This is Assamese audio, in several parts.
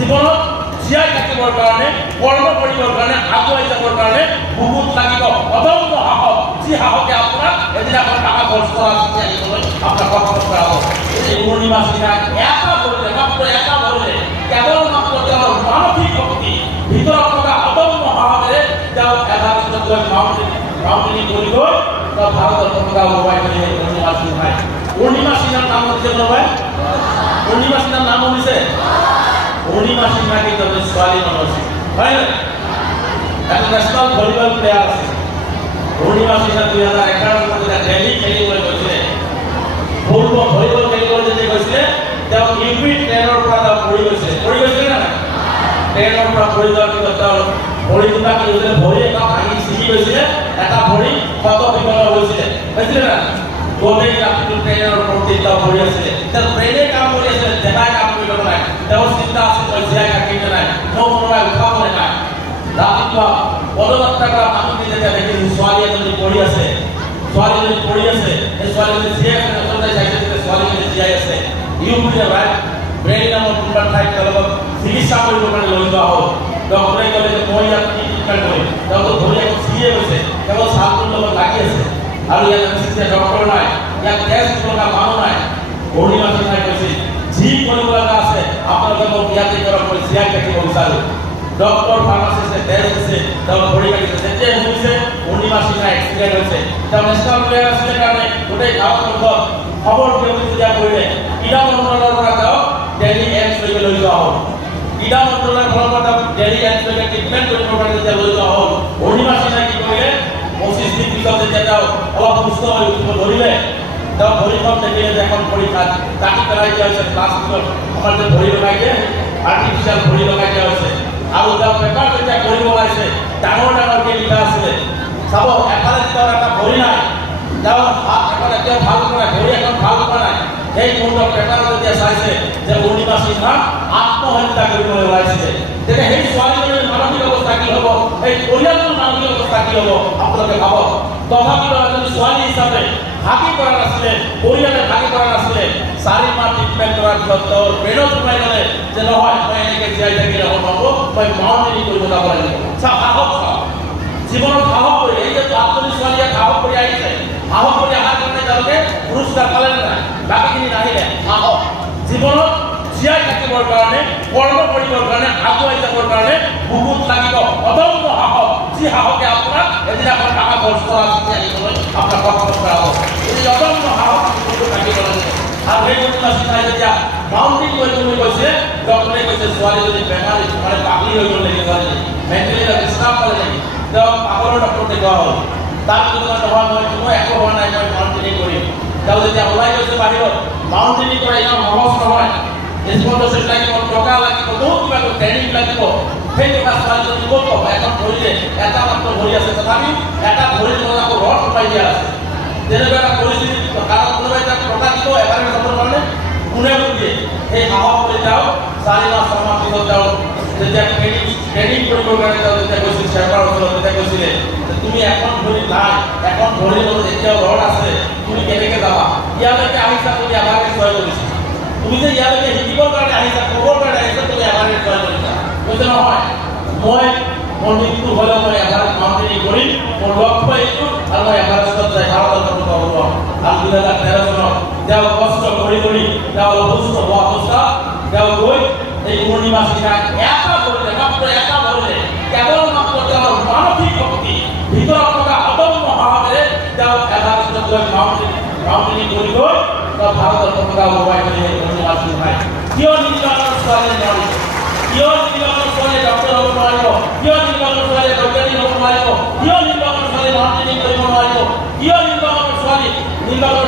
জীৱনত জীয়াই থাকিবৰ কাৰণে কৰ্ম কৰিবৰ কাৰণে আগুৱাই যাবৰ কাৰণে বহুত লাগিব অদম্য সাহস যি সাহসে আপোনাক এদিনাখন টকা খৰচ কৰা আনিবলৈ আপোনাক সক্ষম কৰাব এই পূৰ্ণিমা চিনা এটা কৰিলে মাত্ৰ এটা কৰিলে কেৱল মাত্ৰ তেওঁৰ মানসিক শক্তি ভিতৰত থকা অদম্য সাহসেৰে তেওঁ এটা পিছত গৈ মাউণ্টেনিং কৰি গৈ তেওঁ ভাৰতৰ পতাকা উৰুৱাই দিলে পূৰ্ণিমা সিন্হাই পূৰ্ণিমা সিন্হাৰ নাম শুনিছে কোনোবাই পূৰ্ণিমা সিন্হাৰ নাম শুনিছে পূৰ্ণিমা সিন্হা কিন্তু ছোৱালী মানুহ আছিল হয় নাই এটা নেশ্যনেল ভলীবল প্লেয়াৰ আছে পূৰ্ণিমা সিন্হা 2011 চনত দিল্লী খেলিবলৈ গৈছিলে ভলীবল খেলিবলৈ যেতিয়া গৈছিলে তেওঁ ইউপি ট্ৰেইনৰ পৰা তেওঁ পৰি গৈছিলে না ট্ৰেইনৰ পৰা পৰি যোৱাৰ পিছত তেওঁ ভৰি দুটা কি হৈছিলে ভৰি এটা ভাঙি ছিগি গৈছিলে এটা ভৰি ক্ষত বিকল হৈছিলে না গোটেই ৰাতিটো ট্ৰেইনৰ ওপৰতে তেওঁ পৰি আছিলে তেওঁ ট্ৰেইনে কাম কৰি আছিলে দেখাই কাম কৰিব নাই তেওঁৰ চিন্তা আছিল মই জীয়াই থাকিম নাই মই কোনোবাই উঠাবলৈ নাই ৰাতিপুৱা পদযাত্ৰা কৰা মানুহখিনি যেতিয়া দেখিছিল ছোৱালী এজনী পৰি আছে সেই ছোৱালীজনী জীয়াই আছে ওচৰতে চাইছে ছোৱালীজনী জীয়াই আছে ইউপিৰে ব্ৰেইন নামৰ কোনোবা ঠাইত তেওঁলোকক চিকিৎসা কৰিবৰ কাৰণে লৈ যোৱা হ'ল ডক্টৰে ক'লে যে মই ইয়াত কি ট্ৰিটমেণ্ট কৰিম তেওঁতো ধৰি আকৌ ছিগিয়ে গৈছে কেৱল ছালটোৰ লগত লাগি আছে আৰু ইয়াত চিকিৎসা ডক্টৰ নাই ইয়াত তেজ দিব লগা মানুহ নাই পূৰ্ণিমা সিন্হাই কৈছিল যি কৰিব লগা আছে আপোনালোকে মোক ইয়াতে কৰক মই জীয়াই থাকিব বিচাৰোঁ ডক্টৰ ফাৰ্মাচিষ্টে তেজ দিছে তেওঁ ভৰি কাটিছে যেতিয়া শুনিছে পূৰ্ণিমা সিন্হা এক্সিডেণ্ট হৈছে তেওঁ নেশ্যনেল প্লেয়াৰ আছিলে কাৰণে গোটেই গাঁৱত খবৰ দিয়া কৰিলে ক্ৰীড়া মন্ত্ৰালয়ৰ পৰা তেওঁ দিল্লী এইমছলৈকে লৈ যোৱা হ'ল ক্ৰীড়া মন্ত্ৰালয়ৰ ফালৰ পৰা তেওঁ দিল্লী এইমছলৈকে ট্ৰিটমেণ্ট কৰিবৰ কাৰণে যেতিয়া লৈ যোৱা হ'ল পূৰ্ণিমা সিন্হাই কি কৰিলে 25 দিন পিছত যেতিয়া তেওঁ অলপ সুস্থ হৈ উঠিব ধৰিলে তেওঁ ভৰিখন দেখিলে যে এখন ভৰি কাটি পেলাই দিয়া হৈছে প্লাষ্টিকত আমাৰ যে ভৰি লগাই দিয়ে আৰ্টিফিচিয়েল ভৰি লগাই দিয়া হৈছে আৰু তেওঁ পেপাৰ যেতিয়া কৰিব ওলাইছে ডাঙৰকৈ লিখা আছিলে চাব এফালে তেওঁৰ এটা ভৰি নাই তেওঁৰ হাত এখন এতিয়া ভাল কৰা নাই ভৰি এখন ভাল কৰা নাই সেই মুহূৰ্তত পেপাৰত যেতিয়া চাইছে যে পূৰ্ণিমা সিন্হা আত্মহত্যা কৰিবলৈ ওলাইছিলে তেতিয়া সেই ছোৱালীজনীৰ মানসিক অৱস্থা কি হ'ব এই পৰিয়ালটোৰ মানসিক অৱস্থা কি হ'ব আপোনালোকে ভাবক তথাপিও এজনী ছোৱালী হিচাপে ভাগি কৰা নাছিলে পৰিয়ালে ভাগি কৰা নাছিলে 4 মাহ ট্ৰিটমেণ্ট কৰাৰ পিছত তেওঁৰ ব্ৰেইনত সোমাই গ'লে যে নহয় মই এনেকৈ জীয়াই থাকিলে নহ'ব মই মাউণ্টেনিং কৰিব যাব লাগিব সাহস জীৱনত সাহস কৰি এই যে আঠজনী ছোৱালীয়ে সাহস কৰি আহিছে সাহস কৰি অহাৰ কাৰণে তেওঁলোকে পুৰস্কাৰ পালে নাই বাকীখিনি নাহিলে সাহস জীৱনত জীয়াই থাকিবৰ কাৰণে কৰ্ম কৰিবৰ কাৰণে আগুৱাই যাবৰ কাৰণে বহুত লাগিব অদম্য সাহস যি সাহসে আপোনাক এদিনাখন টকা খৰচ কৰা আনিবলৈ আপোনাক সক্ষম কৰাব এই অদম্য সাহস থাকিব লাগিব আৰু সেই পূৰ্ণিমা সিন্হাই যেতিয়া মাউণ্টেনিং কৰিবলৈ কৈছে ডক্টৰে কৈছে ছোৱালীজনী বেমাৰী মানে পাগলী হৈ গ'ল নেকি ছোৱালীজনী মেণ্টেলি ডিষ্টাৰ্ব পালে নেকি তেওঁ পাগলৰ ডক্টৰ দেখুওৱা হ'ল তাৰ পিছত নহয় মই একো হোৱা নাই মই মাউণ্টেনিং কৰিম তেওঁ যেতিয়া ওলাই গৈছে বাহিৰত মাউণ্টেনিং কৰা ইমান সহজ নহয় স্পন্সৰশ্বিপ লাগিব টকা লাগিব বহুত কিবা ট্ৰেইনিং লাগিব সেই টকা ছোৱালীজনী ক'ত পাব এখন ভৰিৰে এটা মাত্ৰ ভৰি আছে তথাপি এটা ভৰিৰ লগত আকৌ ৰড সোমাই দিয়া আছে তেনেকুৱা এটা পৰিস্থিতি কাৰণ কোনোবাই তাক টকা দিব এবাৰে যাবৰ কাৰণে কোনে দিয়ে সেই সাহস কৰি যাওঁ 4 মাহ 6 মাহ পিছত যাওঁ যেতিয়া ট্ৰেইনিং কৰিবৰ কাৰণে যাওঁ যেতিয়া কৈছিল চেম্বাৰৰ ওচৰত তেতিয়া কৈছিলে তুমি এখন ভৰি নাই এখন ভৰিৰ লগত এতিয়াও ৰড আছে তুমি কেনেকৈ যাবা ইয়ালৈকে আহিছা তুমি এবাৰে জয় কৰিছা তুমি যে ইয়ালৈকে শিকিবৰ কাৰণে আহিছা ক'বৰ কাৰণে আহিছা তুমি এবাৰে জয় কৰিছা কৈছে নহয় মই মোৰ মৃত্যু হ'লে মই এবাৰ মাউণ্টেনিং কৰিম মোৰ লক্ষ্য এইটো আৰু মই এভাৰেষ্টত যাই ভাৰতৰ পতাকা উৰুৱাম আৰু 2013 চনত তেওঁ কষ্ট কৰি তেওঁ অসুস্থ হোৱা অৱস্থা তেওঁ গৈ এই পূৰ্ণিমা সিন্হাই এটা কৰিলে মাত্ৰ এটা কৰিলে কেৱল মাত্ৰ তেওঁৰ মানসিক শক্তি ভিতৰত থকা অদম্য সাহসেৰে তেওঁ এভাৰেষ্টত গৈ মাউণ্টেনিং কৰি গৈ তেওঁ ভাৰতৰ পতাকা উৰুৱাই দিলে পূৰ্ণিমা সিন্হাই কিয় নিৰ্বাচনৰ ছোৱালীয়ে নোৱাৰিব কিয় নিৰ্বাচনৰ ছোৱালীয়ে ডক্টৰ হ'ব নোৱাৰিব কিয় নিৰ্বাচনৰ ছোৱালীয়ে বৈজ্ঞানিক হ'ব নোৱাৰিব কিয় নিৰ্বাচনৰ ছোৱালীয়ে মাউণ্টেনিং কৰিব নোৱাৰিব কিয় নিৰ্বাচনৰ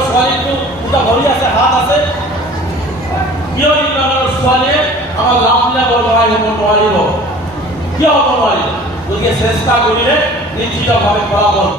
ছোৱালীটো দুটা ভৰি আছে হাত আছে কিয় নিৰ্বাচনৰ ছোৱালীয়ে আমাৰ লাভলীলা বৰগড়াই হ'ব নোৱাৰিব কিয় হ'ব নোৱাৰিব গতিকে চেষ্টা কৰিলে নিশ্চিতভাৱে ফলাফল